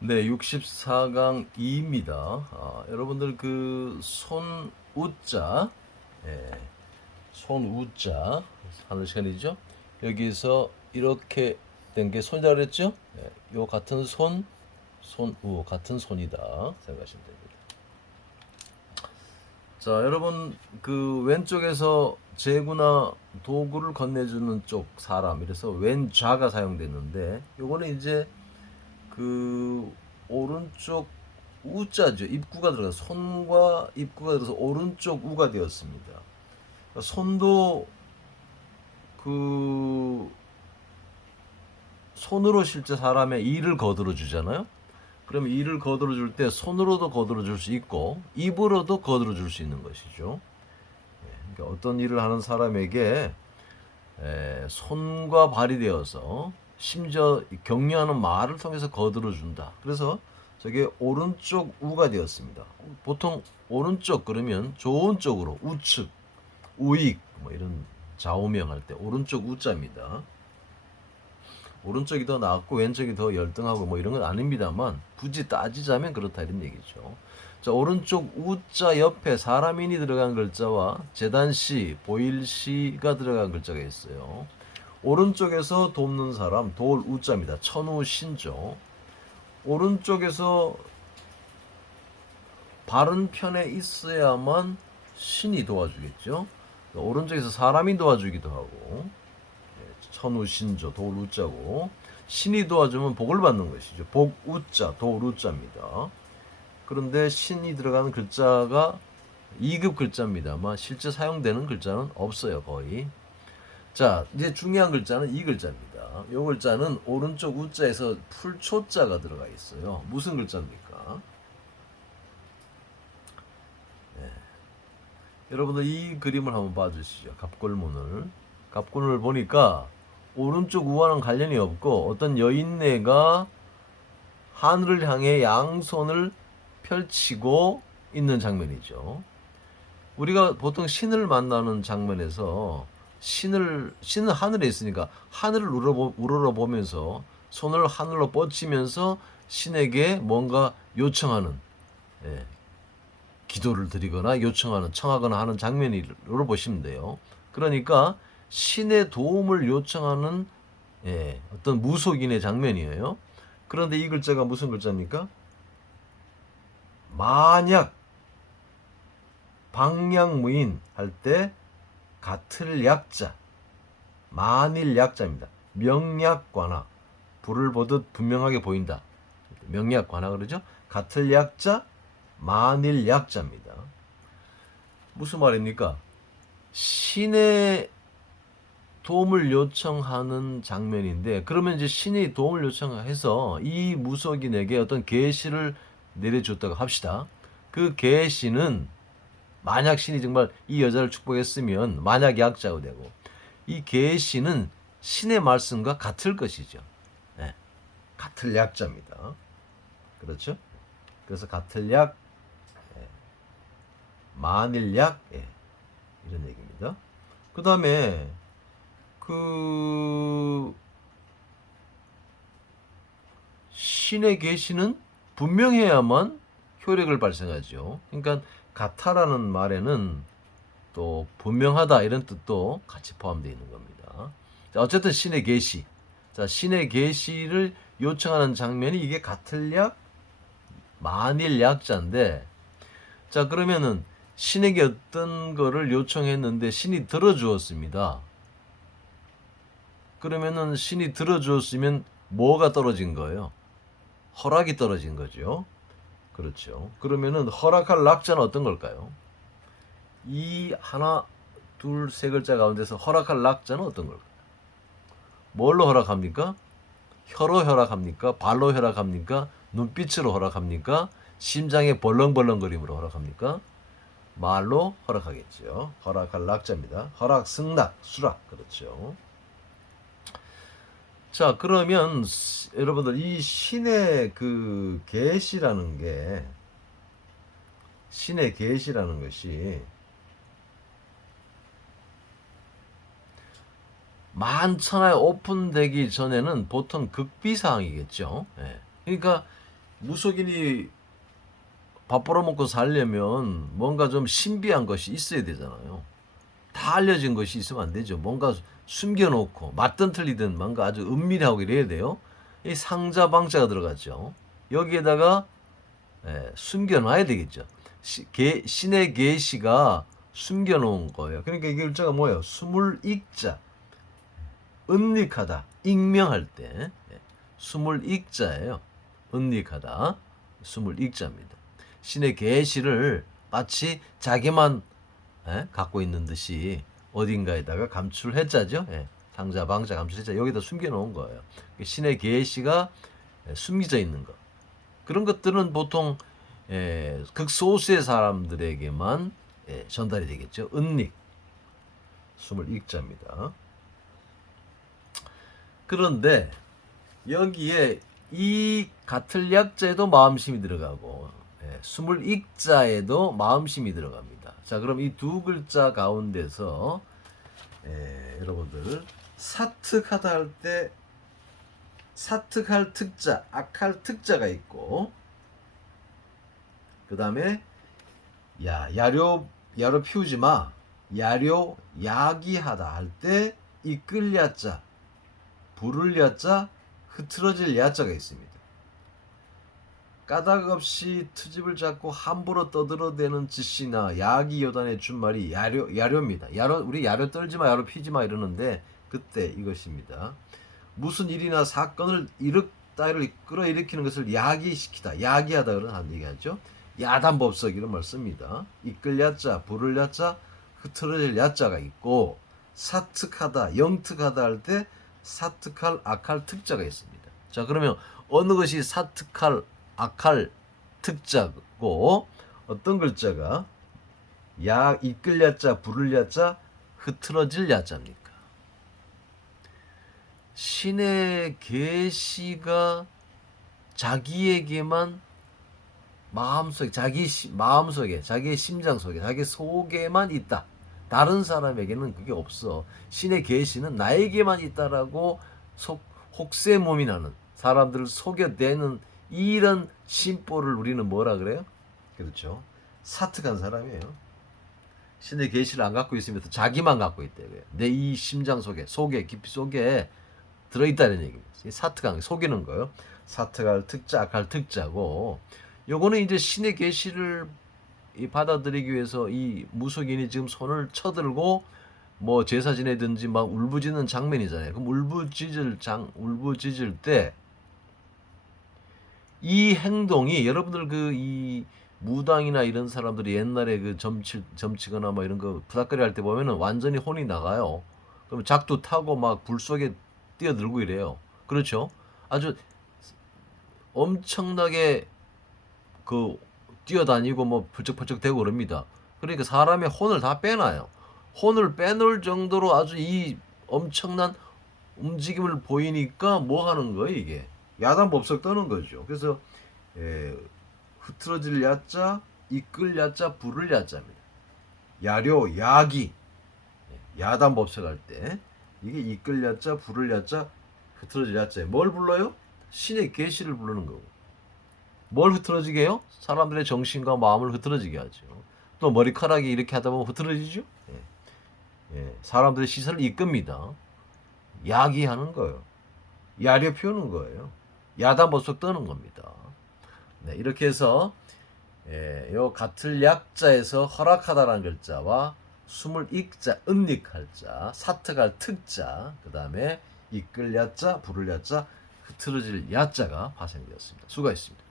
네, 64강 2입니다. 아, 여러분들 그 손우자, 예, 손우자 하는 시간이죠. 여기서 이렇게 된 게 손이라 그랬죠? 예, 요 같은 손, 손우 같은 손이다 생각하시면 됩니다. 자, 여러분 그 왼쪽에서 재구나 도구를 건네주는 쪽 사람 이래서 왼좌가 사용됐는데 요거는 이제 그 오른쪽 우자죠. 입구가 들어가 손과 입구가 들어서 오른쪽 우가 되었습니다. 그러니까 손도 그 손으로 실제 사람의 일을 거들어 주잖아요. 그러면 일을 거들어 줄 때 손으로도 거들어 줄 수 있고 입으로도 거들어 줄 수 있는 것이죠. 예, 그러니까 어떤 일을 하는 사람에게 에, 손과 발이 되어서 심지어 격려하는 말을 통해서 거들어 준다. 그래서 저게 오른쪽 우가 되었습니다. 보통 오른쪽 그러면 좋은 쪽으로 우측, 우익 뭐 이런 좌우명 할 때 오른쪽 우자입니다. 오른쪽이 더 낫고 왼쪽이 더 열등하고 뭐 이런 건 아닙니다만 굳이 따지자면 그렇다 이런 얘기죠. 자 오른쪽 우자 옆에 사람인이 들어간 글자와 재단시, 보일시가 들어간 글자가 있어요. 오른쪽에서 돕는 사람 도울 우자입니다. 천우 신조. 오른쪽에서 바른 편에 있어야만 신이 도와주겠죠. 오른쪽에서 사람이 도와주기도 하고 예, 천우 신조 도울 우자고 신이 도와주면 복을 받는 것이죠. 복 우자 도울 우자입니다. 그런데 신이 들어가는 글자가 2급 글자입니다만 실제 사용되는 글자는 없어요 거의. 자, 이제 중요한 글자는 이 글자입니다. 이 글자는 오른쪽 우자에서 풀초자가 들어가 있어요. 무슨 글자입니까? 네. 여러분들 이 그림을 한번 봐주시죠. 갑골문을. 갑골문을 보니까 오른쪽 우와는 관련이 없고 어떤 여인네가 하늘을 향해 양손을 펼치고 있는 장면이죠. 우리가 보통 신을 만나는 장면에서 신을 신은 하늘에 있으니까 하늘을 우러보, 우러러 보면서 손을 하늘로 뻗치면서 신에게 뭔가 요청하는 예, 기도를 드리거나 요청하는 청하거나 하는 장면으로 보시면 돼요. 그러니까 신의 도움을 요청하는 예, 어떤 무속인의 장면이에요. 그런데 이 글자가 무슨 글자입니까? 만약 방향무인 할 때 같을 약자 만일 약자입니다. 명약관화 불을 보듯 분명하게 보인다. 명약관화 그러죠? 같을 약자 만일 약자입니다. 무슨 말입니까? 신의 도움을 요청하는 장면인데 그러면 이제 신이 도움을 요청해서 이 무속인에게 어떤 계시를 내려줬다고 합시다. 그 계시는 만약 신이 정말 이 여자를 축복했으면 만약 약자가 되고 이 계시는 신의 말씀과 같을 것이죠. 네. 같을 약자입니다. 그렇죠? 그래서 같을 약, 예. 만일 약, 예. 이런 얘기입니다. 그 다음에 그 신의 계시는 분명해야만 효력을 발생하죠. 그러니까 같아라는 말에는 또 분명하다 이런 뜻도 같이 포함되어 있는 겁니다. 자, 어쨌든 신의 계시. 자, 신의 계시를 요청하는 장면이 이게 같을 약 만일 약자인데 자, 그러면은 신에게 어떤 거를 요청했는데 신이 들어 주었습니다. 그러면은 신이 들어 주었으면 뭐가 떨어진 거예요? 허락이 떨어진 거죠. 그렇죠. 그러면은 허락할 낙자는 어떤 걸까요? 이 하나, 둘, 세 글자 가운데서 허락할 낙자는 어떤 걸까요? 뭘로 허락합니까? 혀로 허락합니까? 발로 허락합니까? 눈빛으로 허락합니까? 심장의 벌렁벌렁거림으로 허락합니까? 말로 허락하겠죠. 허락할 낙자입니다. 허락, 승낙, 수락. 그렇죠. 자, 그러면 스- 여러분들 이 신의 그 계시라는 게 신의 계시라는 것이 만천하에 오픈되기 전에는 보통 극비 사항이겠죠. 예. 그러니까 무속인이 밥 벌어먹고 살려면 뭔가 좀 신비한 것이 있어야 되잖아요. 다 알려진 것이 있으면 안 되죠. 뭔가 숨겨놓고 맞든 틀리든 뭔가 아주 은밀하고 이래야 돼요. 이 상자 방자가 들어갔죠. 여기에다가 예, 숨겨놔야 되겠죠. 시, 계, 신의 계시가 숨겨놓은 거예요. 그러니까 이게 글자가 뭐예요? 숨을 익자. 은닉하다. 익명할 때. 예, 숨을 익자예요. 은닉하다. 숨을 익자입니다. 신의 계시를 마치 자기만 예, 갖고 있는 듯이 어딘가에다가 감출했자죠. 예, 상자, 방자, 감출했자 여기다 숨겨놓은 거예요. 신의 계시가 예, 숨겨져 있는 것. 그런 것들은 보통 예, 극소수의 사람들에게만 예, 전달이 되겠죠. 은닉, 숨을 익자입니다. 그런데 여기에 이 같을 약자에도 마음심이 들어가고 예, 숨을 익자에도 마음심이 들어갑니다. 자, 그럼 이 두 글자 가운데서 예, 여러분들 사특하다 할 때 사특할 특자, 악할 특자가 있고 그 다음에 야 야료 야료 피우지 마 야료 야기하다 할 때 이끌 야자 부를 야자 흐트러질 야자가 있습니다. 까닭 없이 트집을 잡고 함부로 떠들어대는 짓이나 야기 요단의 준말이 야료 야료입니다. 야료 우리 야료 떨지 마 야료 피지 마 이러는데 그때 이것입니다. 무슨 일이나 사건을 일으 따위를 끌어일으키는 것을 야기시키다 야기하다 그런 얘기하죠. 야단법석 이런 말 씁니다. 이끌 야자 부를 야자 흐트러질 야자가 있고 사특하다 영특하다 할 때 사특할 악할 특자가 있습니다. 자 그러면 어느 것이 사특할 악할 특자고 어떤 글자가 야 이끌 야자 부를 야자 흐트러질 야자입니까? 신의 계시가 자기에게만 마음속에 자기 시, 마음속에 자기의 심장 속에 자기 속에만 있다. 다른 사람에게는 그게 없어. 신의 계시는 나에게만 있다라고 속 혹세 몸이 나는 사람들을 속여내는 이런 심보를 우리는 뭐라 그래요? 그렇죠. 사특한 사람이에요. 신의 계시를 안 갖고 있으면서 자기만 갖고 있대요. 내 이 심장 속에 속에 깊이 속에 들어있다는 얘기입니다. 사특한 속이는 거예요. 사특할 특자, 악할 특자고 요거는 이제 신의 계시를 이 받아들이기 위해서 이 무속인이 지금 손을 쳐들고 뭐 제사 지내든지 막 울부짖는 장면이잖아요. 그럼 울부짖을 장 울부짖을 때 이 행동이 여러분들 그 이 무당이나 이런 사람들이 옛날에 그 점치 점치거나 뭐 이런 거 부닥거리 할 때 보면은 완전히 혼이 나가요. 그럼 작두 타고 막 불 속에 뛰어들고 이래요. 그렇죠? 아주 엄청나게 그 뛰어다니고 뭐 펄쩍펄쩍 대고 그럽니다. 그러니까 사람의 혼을 다 빼놔요. 혼을 빼놓을 정도로 아주 이 엄청난 움직임을 보이니까 뭐 하는 거예요 이게 야단 법석 떠는 거죠. 그래서 에, 흐트러질 야자, 이끌 야자, 부를 야자입니다. 야료, 야기, 야단 법석할 때 이게 이끌 야자, 부를 야자, 흐트러질 야자에 뭘 불러요? 신의 계시를 부르는 거고. 뭘 흐트러지게 해요? 사람들의 정신과 마음을 흐트러지게 하죠. 또 머리카락이 이렇게 하다 보면 흐트러지죠. 예. 예. 사람들의 시선을 이끕니다. 야기하는 거예요. 야려 피우는 거예요. 야단법석 떠는 겁니다. 네, 이렇게 해서 예, 요 같을 약자에서 허락하다라는 글자와 숨을 익자, 은닉할 자, 사특할 특자, 그 다음에 이끌 야자, 부를 야자, 흐트러질 야자가 파생되었습니다. 수고했습니다.